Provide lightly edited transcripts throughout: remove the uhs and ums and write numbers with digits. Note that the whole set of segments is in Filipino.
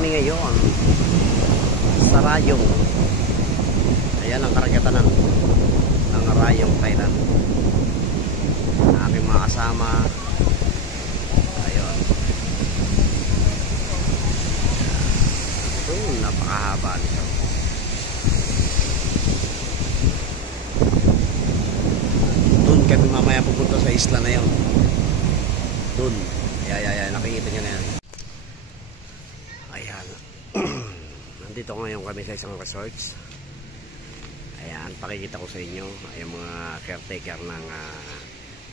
kami ngayon sa Rayong. Ayan ang karagatan ng Rayong, Thailand. Aming mga kasama. Ayun. Doon, napakahaba nito. Doon kami mamaya pupunta sa isla na yun. Doon. Ayan, nakikita nyo na yan. Ayan. Nandito ngayon kami sa isang resorts. Ayan, pakikita ko sa inyo yung mga caretaker ng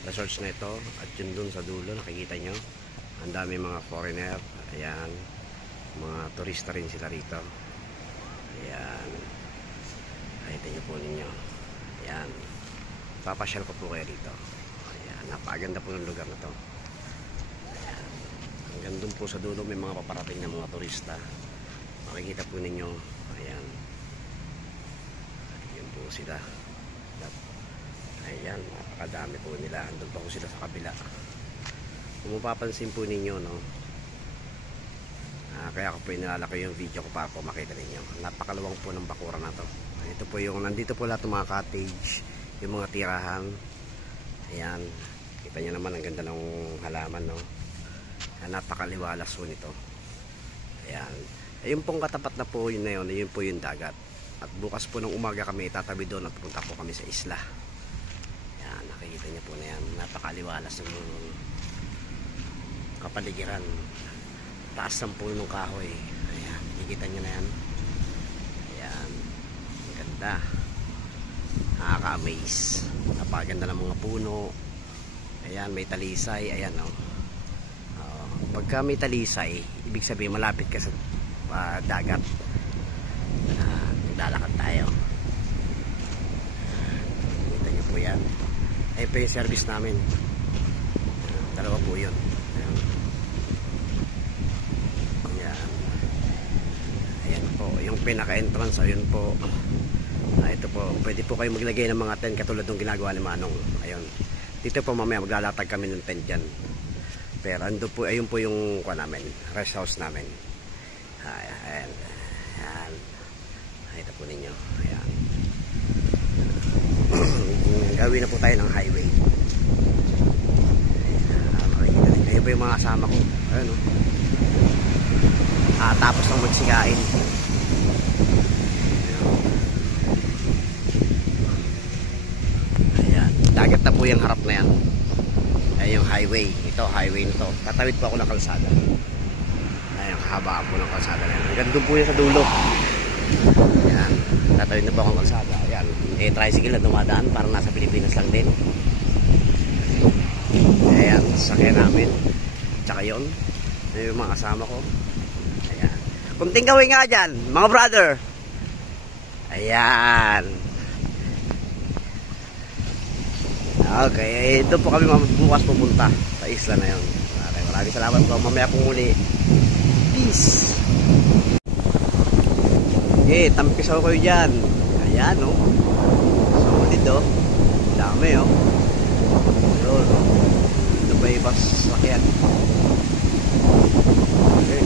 resorts na ito. At yun dun sa dulo, nakikita nyo, ang dami mga foreigner. Ayan, mga turista rin sila rito. Ayan, nakikita nyo po ninyo. Ayan, papasyal ko po kayo rito. Ayan, napaganda po ng lugar na to. Ayan, hanggang dun po sa dulo may mga paparating na mga turista. Makikita po ninyo. Ayan, yun po sila. Ayan, napakadami po nila. Andun pa po sila sa kabila. Kung mapapansin po ninyo, no, kaya ko po inalalaki yung video ko para po makita ninyo. Napakaluwang po ng bakuran na to. Ito po yung, nandito po lahat ng mga cottage, yung mga tirahan. Ayan, kita nyo naman ang ganda ng halaman, no. Napakaliwalas po nito. Ayan, ayun pong katapat na po yun na yun, yun po yung dagat. At bukas po ng umaga kami tatabi doon at pupunta po kami sa isla. Ayan, nakikita nyo po na yan. Napakaliwalas ng kapaligiran. Taas ng puno ng kahoy. Ayan, nakikita nyo na yan. Ayan, ang ganda. Nakaka-amaze. Napakaganda ng mga puno. Ayan, may talisay. Ayan, no. Pagka may talisay, ibig sabihin malapit ka sa dagat. Naglalakad tayo. Kita nyo po yan. Ayun po yung service namin. Dalawa po yun. Ayan. Ayan po. Yung pinaka-entrance, ayun po. Ito po. Pwede po kayo maglagay ng mga tent katulad ng ginagawa ni Manong. Ayun. Dito po mamaya maglalatag kami ng tent dyan. Pero ando po, ayun po yung kuha namin, rest house namin. Ayan. Ayan. Ito po ninyo. Ayan. Gawin na po tayo ng highway. Makikita ninyo. Ayun po yung mga kasama ko. Ayan, oh. Tapos lang magsikain. Ayan. Dagat na po yung harap na yan. Ayan yung highway. Ito, highway na to. Tatawid po ako ng kalsada. Ayan, haba po ng kalsada na yan. Hanggang doon po yun sa dulo. Ayan, tatawid na po ako ng kalsada. Ayan, tricycle na dumadaan. Parang nasa Pilipinas lang din. Ayan, sakyan namin. Tsaka yun. Ayan yung mga kasama ko. Ayan. Kunting gawin nga dyan, mga brother. Ayan. Okay, doon po kami bukas pupunta sa isla na yun. Okay, maraming salamat po. Mamaya pong muli. Peace. Okay, tampisaw kayo dyan. Ayan, no. Solid, oh. Dami, oh. Yun, oh. Ito ba yung bus sakyan? Okay.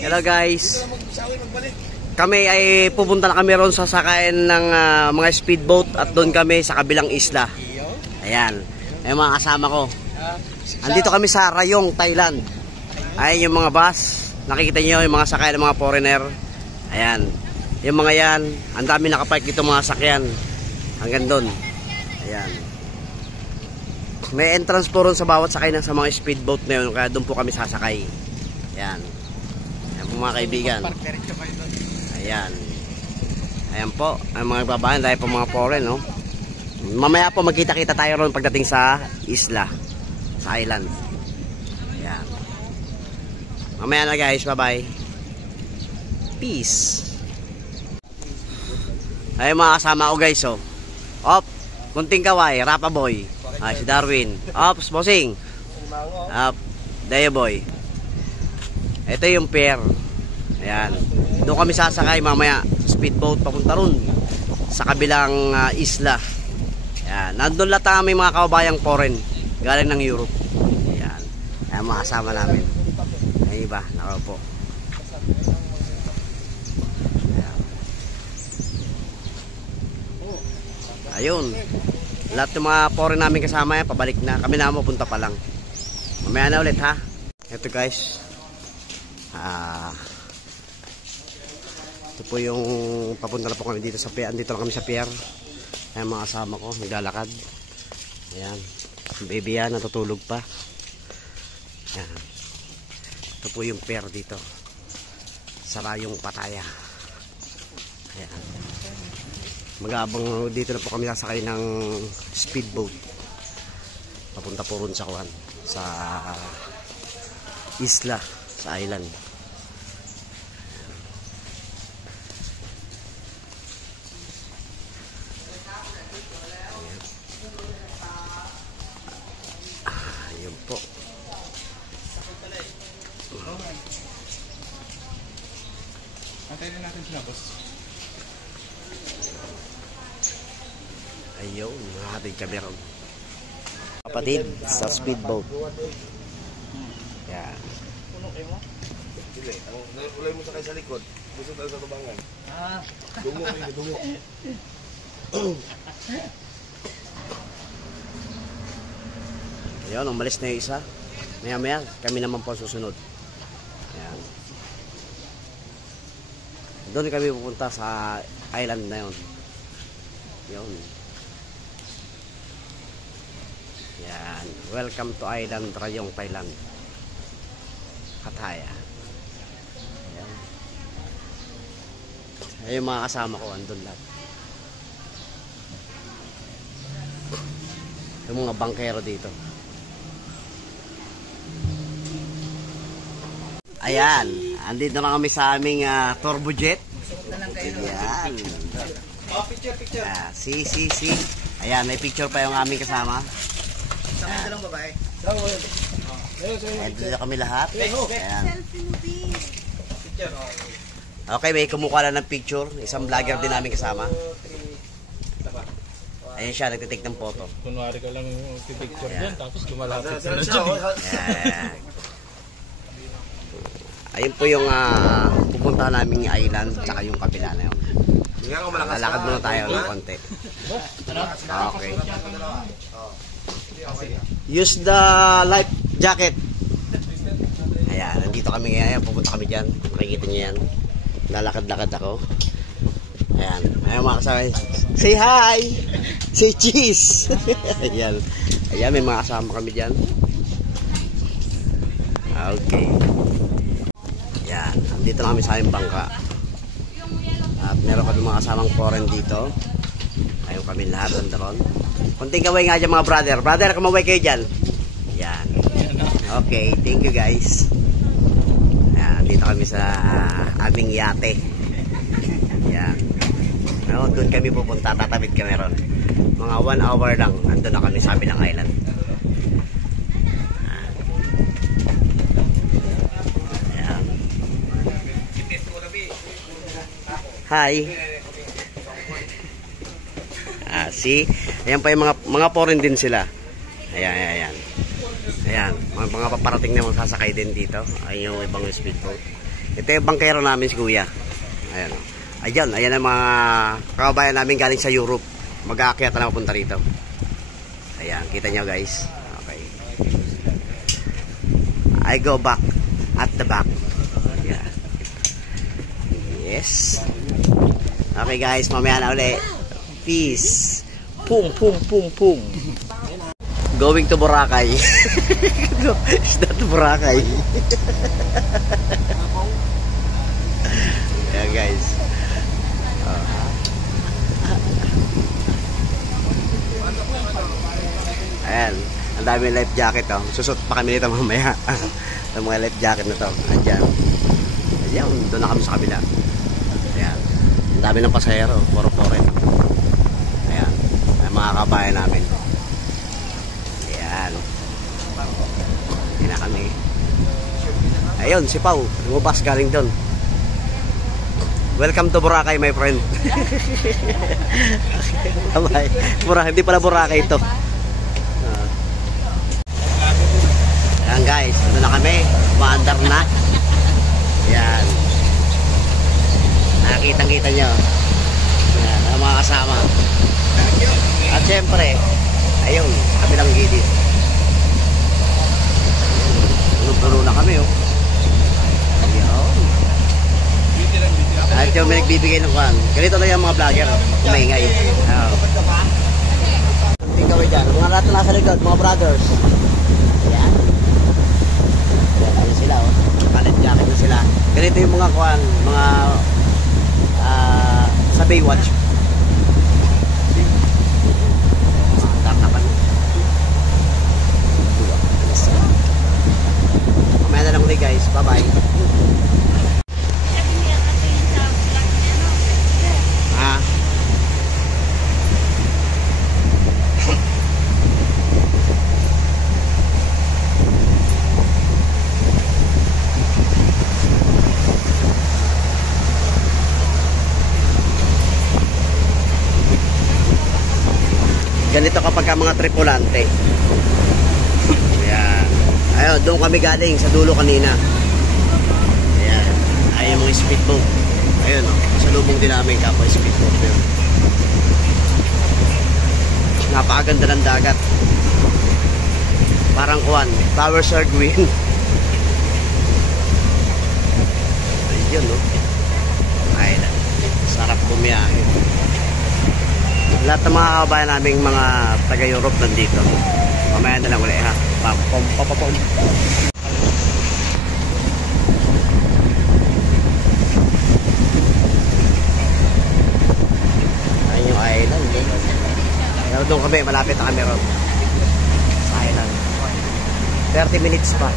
Hello guys, kami ay pupunta na kami ron sa sakayan ng mga speedboat at doon kami sa kabilang isla. Ayan, ay mga kasama ko. Andito kami sa Rayong, Thailand. Ayan yung mga bus, nakikita nyo yung mga sakayan ng mga foreigner. Ayan, yung mga yan, ang dami nakapark dito mga sakyan. Hanggang doon. Ayan. May entrance po ron sa bawat sakay ng sa mga speedboat na yun, kaya doon po kami sasakay. Ayan. Ayan po mga kaibigan. Ayan. Ayan po, ang mga babahan dahil po mga foreign, no? Mamaya po magkita-kita tayo ron pagdating sa isla, sa island. Ayan. Mamaya na guys, bye-bye. Peace. Ay mga kasama ko guys, oh. Op, kunting kaway, Rapa Boy. Ay, si Darwin. Ops, bossing. Up, Dayo Boy. Ito yung pier. Ayan. Doon kami sasakay mamaya. Speedboat papunta ron. Sa kabilang isla. Ayan. Nandun lahat kami mga kababayang foreign. Galing ng Europe. Ayan. Ayan mga kasama namin. Ayan iba, nakaupo. Ayun. Lahat ng mga foreign namin kasama yan, pabalik na. Kami na mapunta pa lang. Mamaya na ulit ha. Ito guys. Ito po yung papunta na po kami dito sa pier. Andito lang kami sa pier. Ayan mga kasama ko, naglalakad. Ayan. Baby yan, natutulog pa. Ayan. Ito po yung pier dito. Sarayong Pattaya. Ayan. Mag-aabang dito na po kami sasakay ng speedboat. Papunta po ron sa kuwan, sa isla, sa island. Ayun po. Antayin na natin sila, boss. Ayun, nahatid kami ron. Kapatid, sa speedboat. Yan. Sige, ang ulay mo sakay sa likod. Gusto tayo sa tubangan. Dungo kayo, dungo. Ayun, umalis na yung isa. Maya-maya, kami naman po susunod. Ayan. Doon kami pupunta sa island na yun. Yun. Yan. Welcome to island Rayong, Thailand. Pattaya. Ayan. Ayun mga kasama ko, andun lahat. Yung mga bangkero dito. Ayan. Andito na kami sa aming turbojet. Ayan. Oh, picture. Si. Ayan, may picture pa yung aming kasama. Sama yung dalawang babae. Ayan, dito kami lahat. Ayan. Picture. Okay, may kumukuha lang ng picture. Isang vlogger din namin kasama. Ayan siya, nagtitake ng photo. Kunwari ka lang yung picture dyan, tapos lumalapit Sa na dyan. Ayan. Ayun po yung pupuntahan naming island, tsaka yung kabila na yun. Lalakad muna tayo ng konti. Okay. Use the life jacket. Ayan, nandito kami ngayon. Pupunta kami dyan. Makikita nyo yan. Lalakad-lakad ako. Ayan. Ayan mga kasama. Say hi! Say cheese! Ayan. Ayan, may mga kasama kami dyan. Okay. Ayan. Nandito na kami sa aming bangka. At meron kami mga kasamang foreign dito. Ayun kami lahat nandaron. Kunting kaway nga dyan mga brother. Brother, kumaway kayo dyan. Yan. Okay, thank you guys. Ayan, dito kami sa aming yate. Yan. No, doon kami pupunta. Tatawid kami ron. Mga 1 hour lang. Nandun na kami sa kabilang island. Ayan. Hi. See? Ayan pa yung mga foreign din sila. Ayan. Ayan, mga paparating na mga sasakay din dito. Ayun yung ibang speedboat. Ito yung bangkero namin si Kuya. Ayan. Ayan ang mga kababayan namin galing sa Europe. Mag-aakyat na punta rito. Ayan, kita nyo guys. Okay. I go back at the back. Yeah. Yes. Okay guys, mamaya na ulit. Peace. Pum. Going to Boracay. Is that Boracay? Yeah guys. dami life jacket, oh. Susot pa kami nito mamaya. Ang mga life jacket na to. Andyan. Ayan, doon na kami sa kabila. Ayan. Ang dami ng pasahero. Puro-pore. Ayan. Ang mga kabayan namin. Ayan. Ayan na kami. Ayun, si Pau. Lumabas galing doon. Welcome to Boracay, my friend. Bye. Hindi pala Boracay ito. Ayan guys, ito na kami. Umaandar na. Ayan. Nakikita-kita nyo. Ayan, ang mga kasama. At syempre, ayun, sa kabilang gilid. Puno-puno na kami, oh. Ayun. At yung may nagbibigay ng kwan. Ganito na yung mga vlogger. Kumaingay. Tingnan ko dyan. Mga lahat na nasa likod. Mga brothers. Ayan. Ayan sila, oh. Kalit jacket na sila. Ganito yung mga kwan. Mga sa Baywatch. Tatapan. Mamaya na lang ulit guys. Bye-bye. Ganito kapag ka mga tripulante. Ayan. Ayun, doon kami galing sa dulo kanina. Ayan. Ayun mga speedboat. Ayun, oh. Pasalubong din namin kapwa speedboat. Ayun. Napakaganda ng dagat. Parang kuwan, Tower Sarguin. Ayun, no? Ayun. Sarap bumiyahe. Lahat ng mga kabayan naming mga taga-Europe nandito. Mamaya na lang ulit, ha? Pam-pam-pam-pam. Ayun yung island, eh. Pero doon kami, malapit na kami ron. Sa island. 30 minutes pa.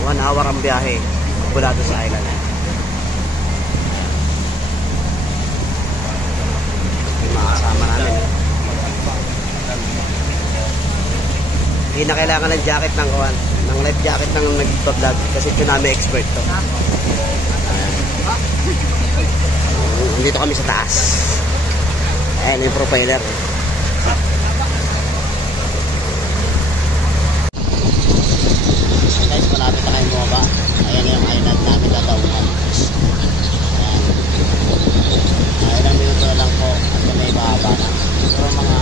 1 hour ang biyahe. Mula doon sa island. Makasama namin. Hindi na kailangan ng jacket ng kawan, ng life jacket ng nag-vlog kasi tsunami expert to. Dito kami sa taas. Ayan yung propeller. So guys, malapit na kayo bumaba. Ayan yung island namin Dadaungan. Ilang minuto na lang po at may bahaba na. Pero mga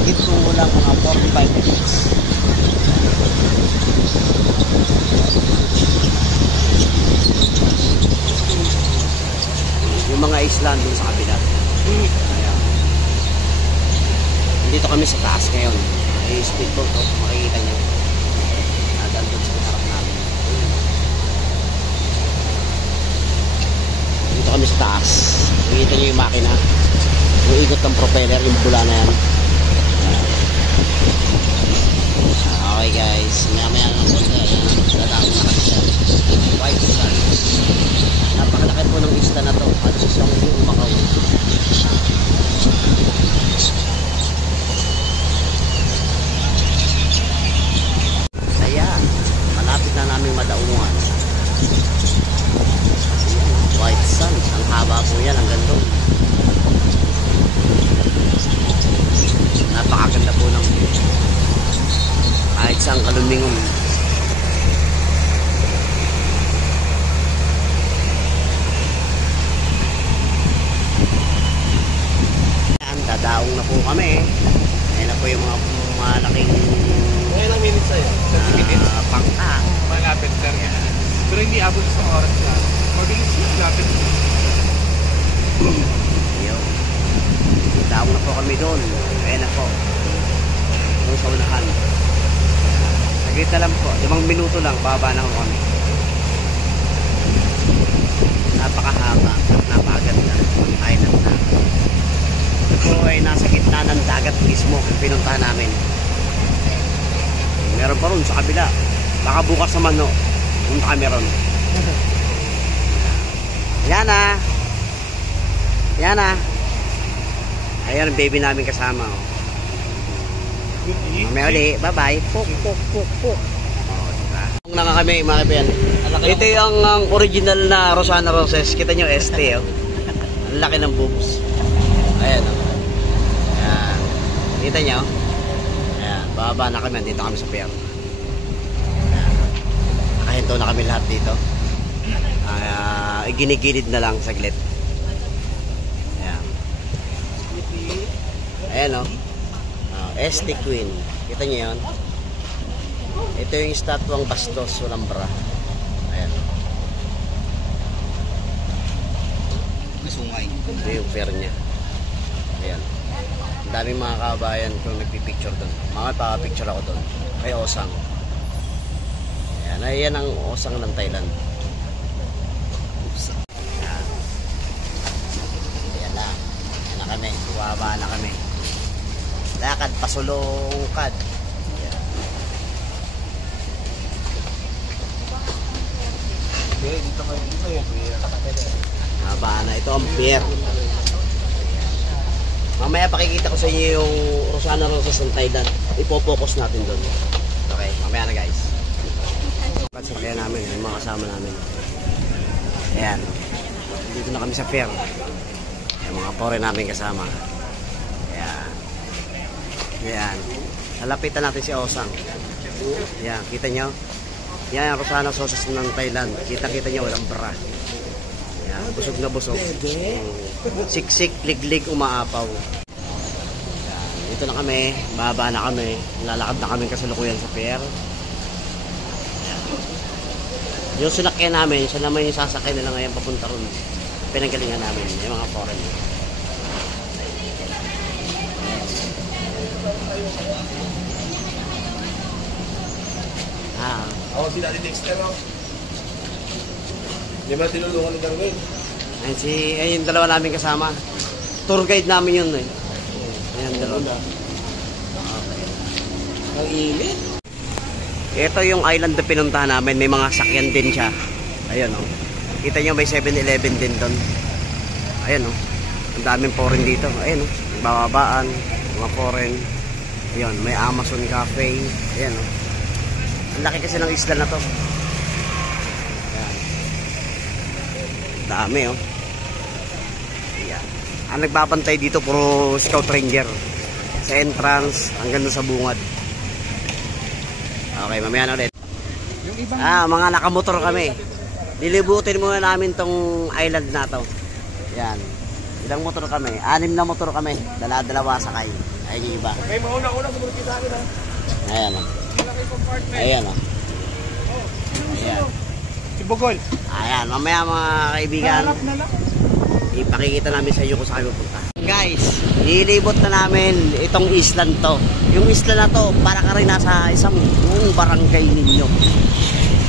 higit lang mga 45 minutes. Yung mga island dun sa kabila. Ayan. Dito kami sa taas ngayon. May speedboat to. Makikita nyo. Nadaan dun sa harap namin. Dito kami sa taas. Nakikita nyo yung makina. Yung ikot ng propeller, yung pula na yan. Okay guys, maya ng konti. Dadaan na kasi siya. White Sand. Napakalaki po ng isla na to. At sa siyang yung Macau. Saya. Malapit na namin madaungan. White Sand. Ang haba po yan. Ang ganda. Napakaganda po ng view. Kahit saan kalumingon. Dadaong na po kami. Ayan na po yung mga malaking Ilang minutes sa'yo? 30 minutes? Pangka. Malapit lang yan. Pero hindi abot sa oras na. Mabilis yung lapit. Yun. Dadaong na po kami doon. Ayan na po. Doon sa unahan. Saglit na lang po. 5 minuto lang. Baba na po kami. Napakahaba. Napakaganda. Island na. Ito po ay nasa gitna ng dagat mismo ang pinuntahan namin. Meron pa ron sa kabila. Baka bukas naman no, punta kami ron. Yan na. Yan na. Ayan ang baby namin kasama. Oh. Mamaya uli. Bye-bye. Puk, puk, puk, puk. Oh, diba? Kung na nga kami, mga kaibigan. Ito yung original na Rosana Roses. Kita nyo, ST. Oh. Ang laki ng boobs. Ayan. Oh. Ayan. Kita nyo. Ayan. Bababa na kami. Dito kami sa pier. Ayan. Nakahinto na kami lahat dito. Iginigilid na lang saglit. Ayan. Ayan o. ST Queen. Kita nyo yun? Ito yung estatuang bastos, walang bra. Ayan. Masungay. Ito yung fair niya. Ayan. Ang daming mga kabayan kung nagpipicture doon. Mga pa-picture ako doon. Kay Osang. Ayan. Ayan ang Osang ng Thailand. Ayan. Ayan na. Ayan na kami. Bumaba na kami. Lakad, pasulungkad. Ayan. Okay, dito kayo. Dito yung pier. Haba na. Ito ang pier. Mamaya pakikita ko sa inyo yung Rosana Roses ng Thailand. Ipo-focus natin doon. Okay, mamaya na guys. Pagsakaya namin, yung mga kasama namin. Ayan. Dito na kami sa pier. Yung mga pore namin kasama. Ayan. Ayan. Lalapitan natin si Osang. Ayan, kita nyo? Yan ang Rosana Roses ng Thailand. Kita-kita nyo, walang bra. Ayan, busog na busog. Siksik, liglig, umaapaw. Ayan, dito na kami. Baba na kami. Lalakad na kami kasalukuyan sa pier. Ayan. Yung sinakyan namin, siya naman yung sasakyan nila ngayon papunta ron. Pinanggalingan namin, yung mga foreign. Ah. Ako si Daddy Dexter, no? Di ba tinulungan ni Darwin? Ayun yung dalawa namin kasama. Tour guide namin yun eh. Ayan, dalawa. Okay. Ang init. Ito yung island na pinuntahan namin. May mga sakyan din siya. Ayan o. Kita nyo may 7-Eleven din doon. Ayan o. Ang daming foreign dito. Ayan o. Bababaan. Mga foreign. Ayan. May Amazon Cafe. Ayan o. Ang laki kasi ng isla na to. Ayan. Dami o. Ayan. Ang nagbabantay dito puro scout ranger. Sa entrance hanggang sa bungad. Okay, mamaya na ulit. Yung ibang... Mga nakamotor kami. Lilibutin muna namin tong island na to. Yan. Ilang motor kami? 6 na motor kami. Dala-dalawa sakay. Ayun yung iba. Okay, mauna-una sumunod kita akin, ha? Ayan o. Ayan o. Ayan. Si Bogol. Ayan. Mamaya mga kaibigan. Harap na lang. Ipakikita namin sa inyo kung saan kami pupunta. Guys, nilibot na namin itong island to. Yung isla na to, para ka rin nasa isang buong barangay ninyo.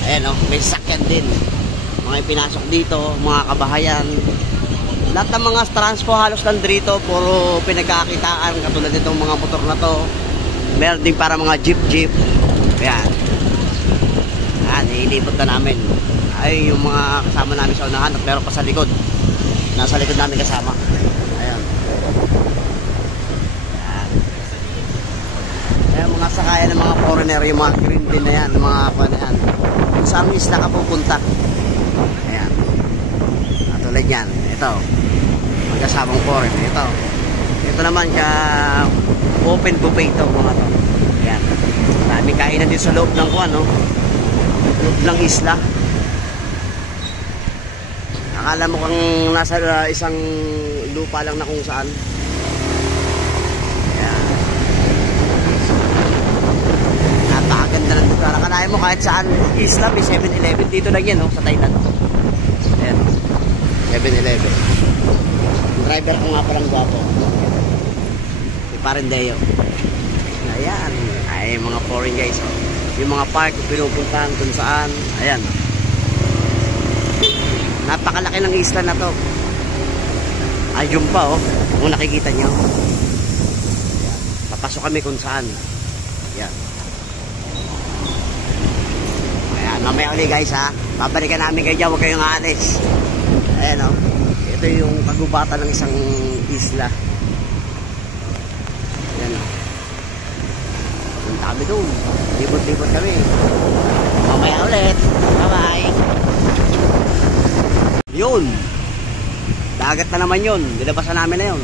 Ayan o, may sakyan din. Mga ipinasok dito, mga kabahayan. Lahat ng mga transpo halos nandito, puro pinagkakitaan. Katulad itong mga motor na to. Meron din para mga jeep. Ayan. Ayan, nilibot na namin. Ay, yung mga kasama namin sa unahan at meron pa sa likod. Nasa likod namin kasama. Ayan. Ayan. Ayan, mga sakayan ng mga foreigner, yung mga green din na yan, mga kuha na yan. Kung saan isla ka pupunta. Ayan. Tulad yan. Ito. Magkasamang foreigner. Ito. Ito naman ka open buffet ito, mga to. Ayan. Maraming kainan din sa loob ng kuha, no? Loob ng isla. Akala mo kang nasa isang lupa lang na kung saan. Ayan. Napakaganda ng lugar. Akalain mo kahit saan isla, may 7-Eleven. Dito lang yan, no? Sa Thailand. Ayan. 7-Eleven. Yung driver ko nga palang gwapo. Si Parendeo. Ayan. Ay, mga foreign guys. Oh. Yung mga park, pinupuntahan kung saan. Ayan. Napakalaki ng isla na to. Ayun pa oh. Kung nakikita nyo. papasok kami kung saan. Yan. Ayan, mamaya ulit guys ha. Babalikan namin kayo dyan, huwag kayong aalis. Ayan o. Ito yung kagubatan ng isang isla. Ayan o. Ang dami doon. Libot-libot kami. Mamaya ulit. Bye-bye. Yun. Dagat na naman yun. Nilabasan namin na yun.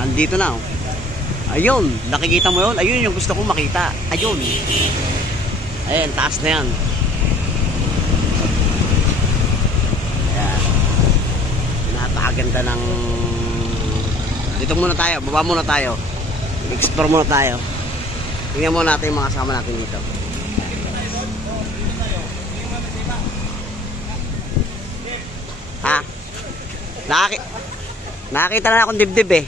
Andito na oh. Ayun. Nakikita mo yun? Ayun yung gusto kong makita. Ayun. Ayan, taas na yan. Ayan. Napakaganda ng... Dito muna tayo. Baba muna tayo. Explore muna tayo. Tingnan muna natin yung mga kasama natin dito. Ha? Nakakita na akong dibdib eh.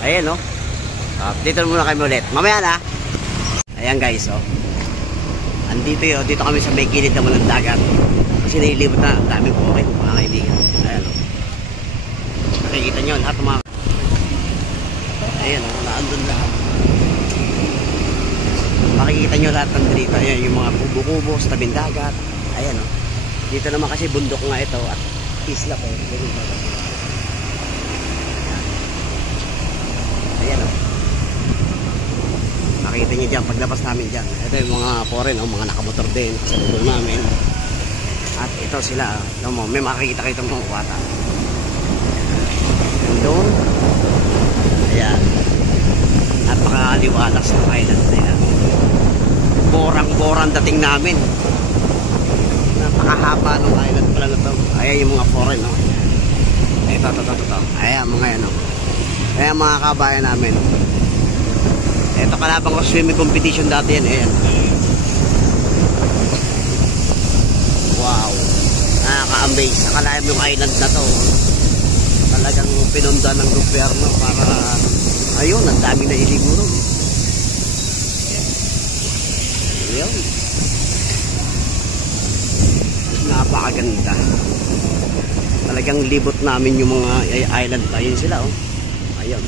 Ayan no. Dito muna kami ulit. Mamaya na. Ayan guys oh. Andito yun. Dito kami sa may gilid naman ng dagat. Kasi nailibot na. Dami po okay mga kaibigan. Ayan oh. Nakikita nyo lahat ng mga... Ayan oh. Naandun lahat. Makikita nyo lahat ng dito. Ayan yung mga kubo-kubo sa tabing dagat. Ayan o. Dito naman kasi bundok nga ito at isla po. Ayan o. Makikita nyo dyan paglabas namin dyan. Ito yung mga foreign o mga nakamotor din sa lulong namin. At ito sila. May makikita kayo itong mga kuwata. Doon. Ayan. Napakaliwalas ng island na yan. Borang-borang dating namin. Napakahaba ng island pala na ito. Ayan yung mga foreign no? Ito. Ayan mga yan no? Ayan mga kabayan namin. Ito kalabang ko swimming competition dati yan. Ayan. Wow. Nakaka-amaze. Akalaim yung island na to talagang pinunda ng gobyerno para ayun, ang daming nailiguro. Ayun. Napakaganda. Talagang libot namin yung mga island. Ayun sila oh. Ayun.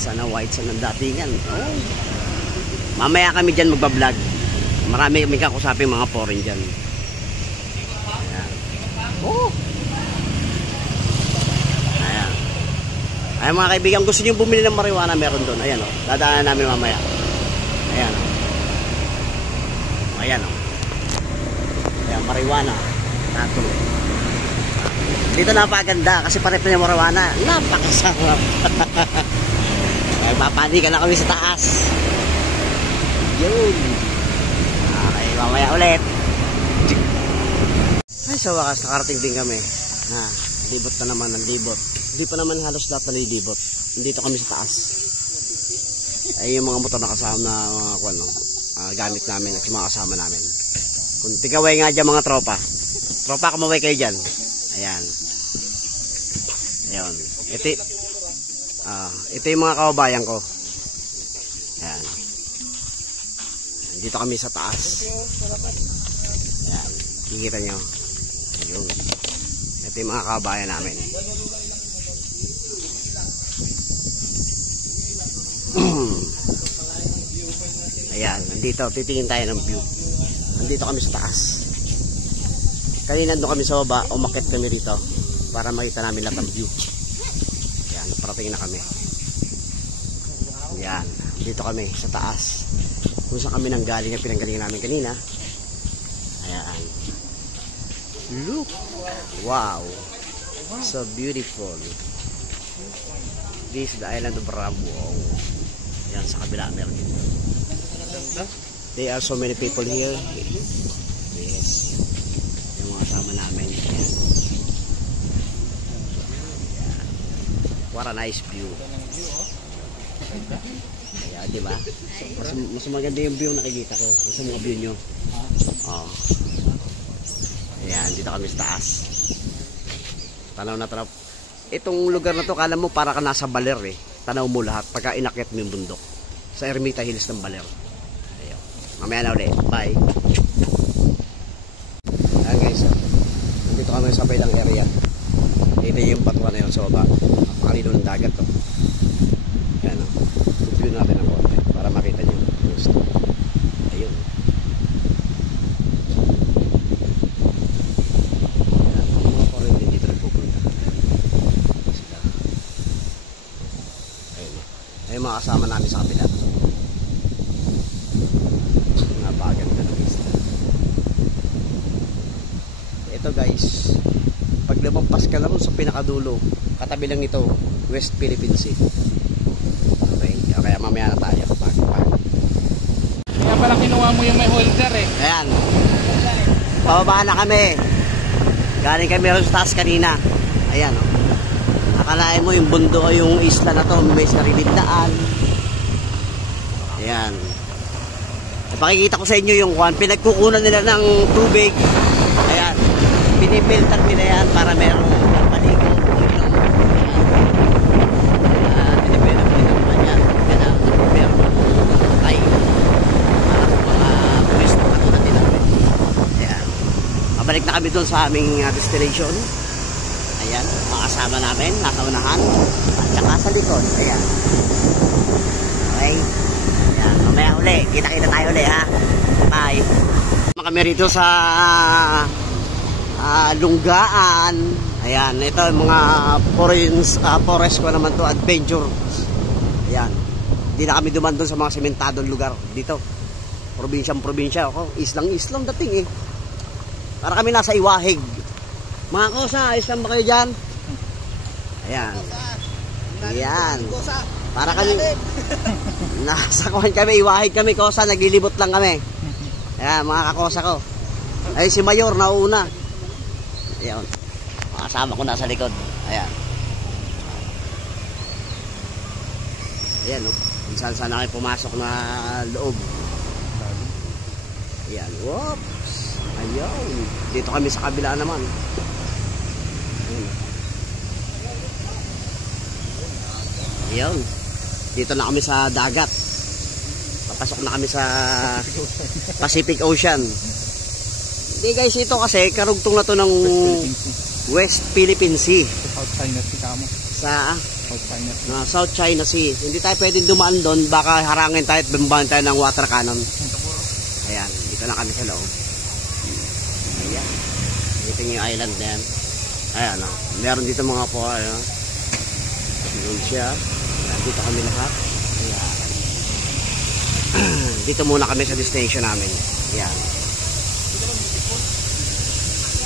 White sana datingan. Oh. Mamaya kami dyan magbablog. Marami kami kakusapin mga foreign dyan. Ayan. Oh. Ayan. Ayan mga kaibigan, gusto nyo bumili ng marijuana, meron doon. Ayan oh. Dadaanan namin mamaya. Ayan oh. Ayan o. Ayan, marijuana. Nato. Dito napakaganda kasi pare-pare yung marijuana. Napakasarap. Ay, mapanikan na kami sa taas. Yun. Okay, mamaya ulit. Ay, sa wakas, nakarating din kami. Ha, libot na naman ng libot. Hindi pa naman halos lahat na libot. Dito kami sa taas. Ay, yung mga motor na kasama na mga kwan, no? Gamit namin at mga kasama namin. Kung tigaway nga dyan mga tropa. Tropa, kumaway kayo dyan. Ayan. Ayan. Ito yung mga kababayan ko. Ayan. Dito kami sa taas. Ayan. Kikita nyo. Ayun. Ito yung mga kababayan namin. Ayan, nandito, titingin tayo ng view. Nandito kami sa taas. Kanina nandun kami sa baba, umakit kami rito para makita namin lahat ng view. Ayan, parating na kami. Ayan, dito kami sa taas. Kung saan kami nanggaling ang pinanggalingan namin kanina. Ayan. Look! Wow! So beautiful. This is the island of Rabuo. Ayan, sa kabila meron dito. There are so many people here. Yes. Yung mga kasama namin. Ayan. What a nice view. Ayan, diba? Mas maganda yung view nakikita ko. Sa mga view nyo. Oh. Ayan, dito kami sa taas. Tanaw na tanaw. Itong lugar na to, kala mo para ka nasa Baler eh. Tanaw mo lahat pagka inakyat mo yung bundok. Sa Ermita Hills ng Baler. Ayan. Mamaya na ulit. Bye. Ayan guys. Nandito kami sa Pailang area. Dito yung batuan na yun sa baba. Napakalino ng dagat to. Ayan o. View natin ang konti para makita nyo yung store. Ayun. Ayan. Ang mga foreign din dito nagpupunta. Sila. Ayun o. Ayun mga kasama namin sa kapila. Napakaganda ng isla. Ito guys, pag lumampas ka lang sa pinakadulo, katabi lang ito, West Philippine Sea. Okay, kaya mamaya na tayo. Kaya pala kinuha mo yung may holder eh. Ayan. Pababa na kami. Galing kami rin sa taas kanina. Ayan o. Akalain mo yung bundo o yung isla na to, may sariling daan. Ayan. Pakikita ko sa inyo yung pinagkukunan nila ng tubig. Ayan. Pinipilter nila yan para merong maligo. Pinipilter nila naman yan. Kaya merong ay para sa mga turista na tulad nila. Ayan. Mabalik na kami doon sa aming destination. Ayan. Mga kasama namin. Nasa unahan. At saka sa likod. Ayan. Okay. Ayan. Mamaya uli. Kita-kita tayo uli ha. Bye. Kami rito sa Lunggaan. Ayan, ito yung mga forest ko naman to, adventure. Ayan. Hindi na kami duman doon sa mga sementadong lugar dito. Probinsya ako. Islang dating eh. Para kami nasa Iwahig. Mga kosa, ayos lang ba kayo dyan? Ayan. Ayan. Para kami nasa kuhan kami, Iwahig kami, kosa, naglilibot lang kami. Ayan, mga kakosa ko. Ay, si Mayor, nauna. Ayan. Makasama ko nasa likod. Ayan. Ayan, no? Minsan sana kayo pumasok na loob. Ayan. Whoops. Ayan. Dito kami sa kabila naman. Ayan. Ayan. Dito na kami sa dagat. Papasok na kami sa Pacific Ocean. Hindi guys, ito kasi karugtong na to ng West Philippine Sea. South China Sea kamo. Sa South China Sea. South China Sea. Hindi tayo pwedeng dumaan doon, baka harangin tayo at bumbahan tayo ng water cannon. Ayan, dito na kami sa loob. Ayan. Dito yung island na yan. Ayan, no? Meron dito mga po, ayan. Doon siya. Dito kami lahat. Ayan. Dito muna kami sa destination namin. Ayan.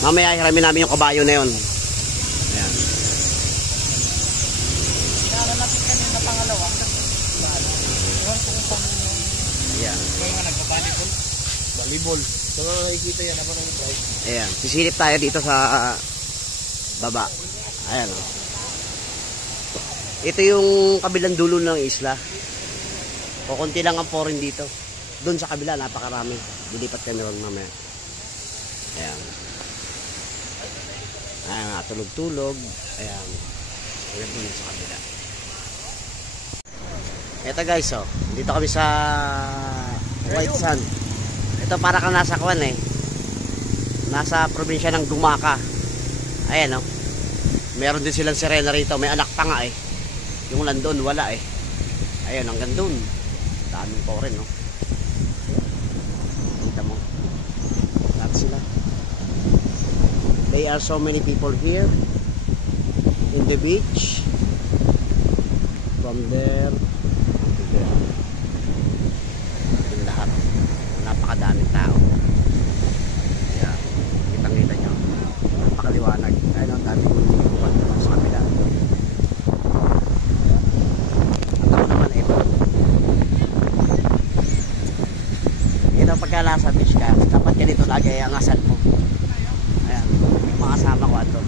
Mamaya hiramin namin yung kabayo na yun. Ayan. Nakalapit kami na pangalawa. Ayan. Kaya nga nagpa-volleyball. Volleyball. Saka nakikita yan naman ang drive. Ayan. Sisilip tayo dito sa baba. Ayan. Ito yung kabilang dulo ng isla. Kukunti lang ang foreign dito. Doon sa kabila, napakarami. Dilipat kami ron mamaya. Ayan. Ayan, tulog-tulog. Ayan. Ayan doon sa kabila. Ito guys, oh. Dito kami sa White Sand. Ito para kang nasa Kwan eh. Nasa probinsya ng Dumaka. Ayan, oh. Meron din silang sirena rito. May anak pa nga eh. Yung nandun, wala eh. Ayan, hanggang doon. Daming po rin, no? Kita mo. Lahat sila. There are so many people here in the beach. From there to there. Yung lahat. Napakadaming tao. Ayan. Kitang-kita nyo. Napakaliwanag. Ayun ang daming buwan sa kabila. At ako naman ito. Ito pagka nasa beach ka, dapat ganito lagi ang asal mo. Ayan, yung mga kasama ko ato.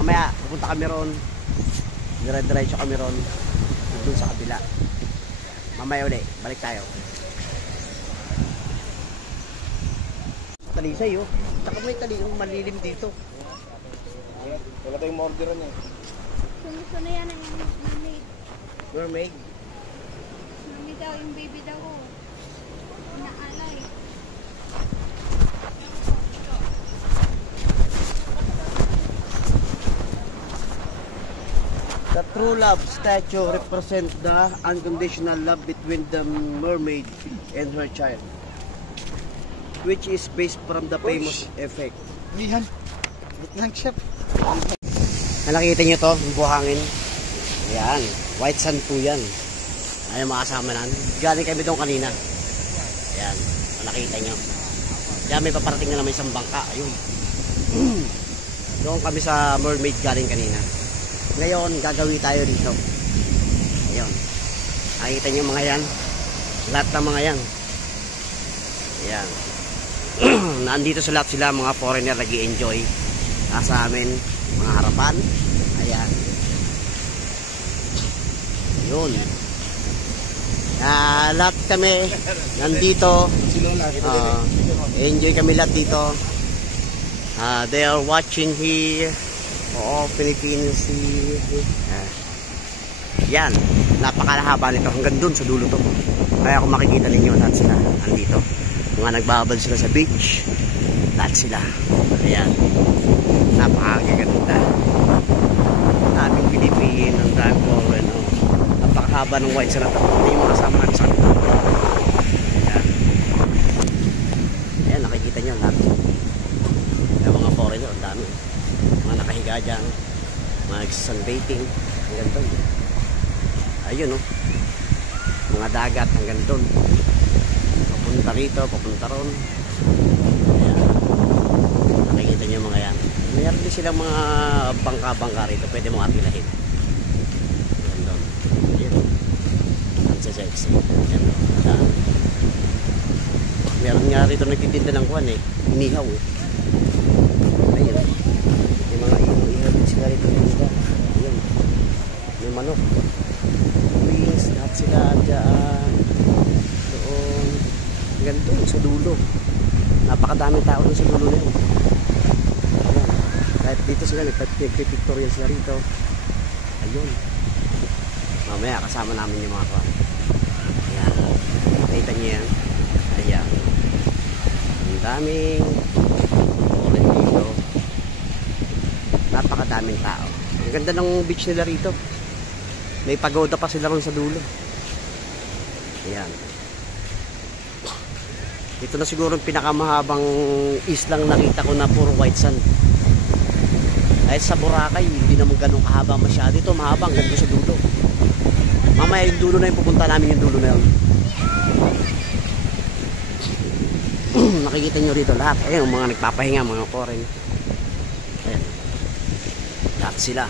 Mamaya, pupunta kami ron. Dire-diretso kami ron. Doon sa kabila. Mamaya uli, balik tayo. Talisay oh. Tsaka may talinong malilim dito. Wala tayong ma-orderan eh. Kung gusto na yan ang mermaid. Mermaid. Mermaid daw, yung baby daw ko. Inaalay. The true love statue represents the unconditional love between the mermaid and her child, which is based from the famous effect. Yan. Lang, chef. Nakikita nyo to, yung buhangin. Ayan, white sand po yan. Ayan mga kasama na. Galing kami doon kanina. Ayan, nakikita nyo. Diyan may paparating na naman isang bangka. Ayun. Doon kami sa mermaid galing kanina. Ngayon, gagawin tayo dito. Ayun. Nakikita nyo mga yan. Lahat ng mga yan. Ayan. Nandito sa lahat sila, mga foreigner nag-i-enjoy. Sa amin, mga harapan. Ayan. Yun. Lahat kami nandito. Enjoy kami lahat dito. They are watching here. Oo, Philippines. Yan. Napakalahaba nito. Hanggang dun sa dulo to. Kaya kung makikita ninyo, lahat sila nandito. Mga nagbabad sila sa beach. Lahat sila. Ayan. Napakagaganda. Daming Pilipin, ang daming foreign. Napakahaba ng white sand. Ito yung mga kasama natin sa kanila. Ayan. Ayan, nakikita nyo lahat. Yung mga foreigner, ang dami. Mga nakahiga dyan. Mga sunbathing. Hanggang doon. Ayun, no. Mga dagat hanggang doon. Papunta rito, papunta ron. Ayan. Nakikita nyo mga yan. Mayroon din silang mga bangka-bangka rito. Pwede mong atilahin. Ayan doon. Ayan. Ang sexy. Ayan doon. Meron nga rito nagtitinda ng kwan eh. Inihaw eh. Ayun. May mga ihaw din sila rito. Ayun. May manok. Wings. Lahat sila dyan. Doon. Hanggang doon sa dulo. Napakadaming tao doon sa dulo na yun. Ayan. Kahit dito sila, nagpipictorial sila rito. Ayun. Mamaya kasama namin yung mga kwan. Ayan. Makita niyo yan. Ayan. Ang daming orange dito. Napakadaming tao. Ang ganda ng beach nila rito. May pagoda pa sila ron sa dulo. Ayan. Ito na siguro yung pinakamahabang islang nakita ko na puro white sand. Ay sa Boracay, hindi naman ganun kahaba masyado. Ito mahabang, ganda sa dulo. Mamaya yung dulo na yung pupunta namin yung dulo na yun. Nakikita nyo rito lahat. Ayan, mga nagpapahinga, mga foreign. Ayan. Lahat sila.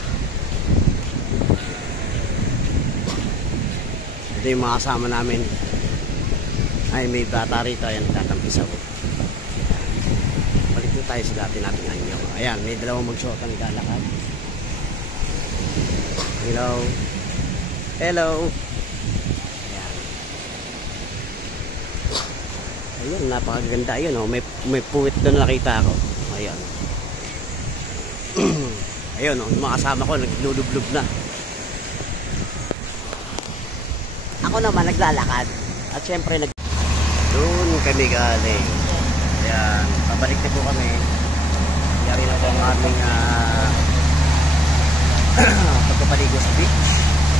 Ito yung mga kasama namin. Ay, may bata rito. Ayan, nagtatampis ako. Balik na tayo sa dati natin anyo. Ayan, may dalawang magsuot ang ilalakad. Hello. Hello. Ayan. Ayun, napakaganda. Ayun, oh. May puwit doon nakita ako. Ayan. Ayun, oh. Mga kasama ko, naglulublub na. Ako naman, naglalakad. At syempre, doon kami galing. Ayan, pabalik na po kami. Yari na po ang aming pagpapaligo sa beach.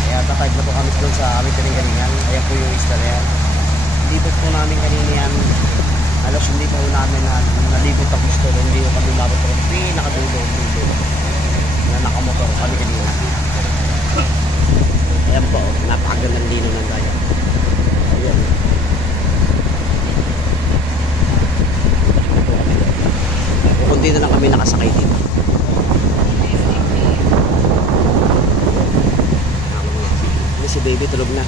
Kaya tatag na po kami doon sa aming kalingalingan. Ayan po yung isla na yan. Libot po namin kanina yan. Alas hindi po namin nalibot ang gusto. Hindi po kami labot po. Pinakadulo na nakamotor kami kanina. Ayan po, napakagandang lino ng daya. Ayan. Kundi na lang kami nakasakay dito. Si baby tulog na.